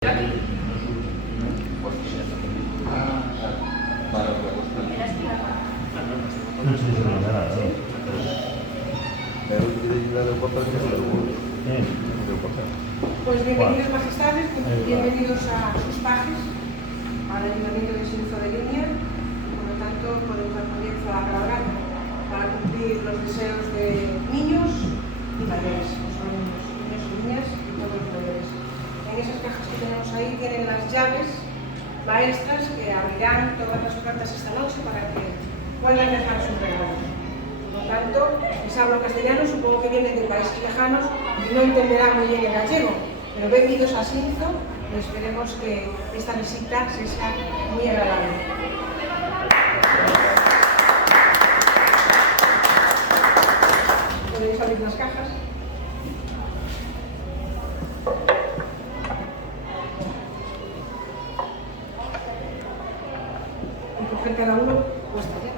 Pues bienvenidos majestades, bienvenidos a sus pajes, al ayuntamiento de Xinzo de Limia. Por lo tanto, podemos dar comienzo a la cabalgata para cumplir los deseos de niños y mayores, no solo niños y niñas y todos los mayores. En esas cajas que tenemos ahí tienen las llaves maestras que abrirán todas las puertas esta noche para que puedan dejar sus regalos. Por lo tanto, les hablo castellano, supongo que vienen de países lejanos y no entenderán muy bien el gallego, pero bienvenidos a Xinzo y esperemos que esta visita sea muy agradable. Podéis abrir las cajas. Y coger cada uno vuestra llave.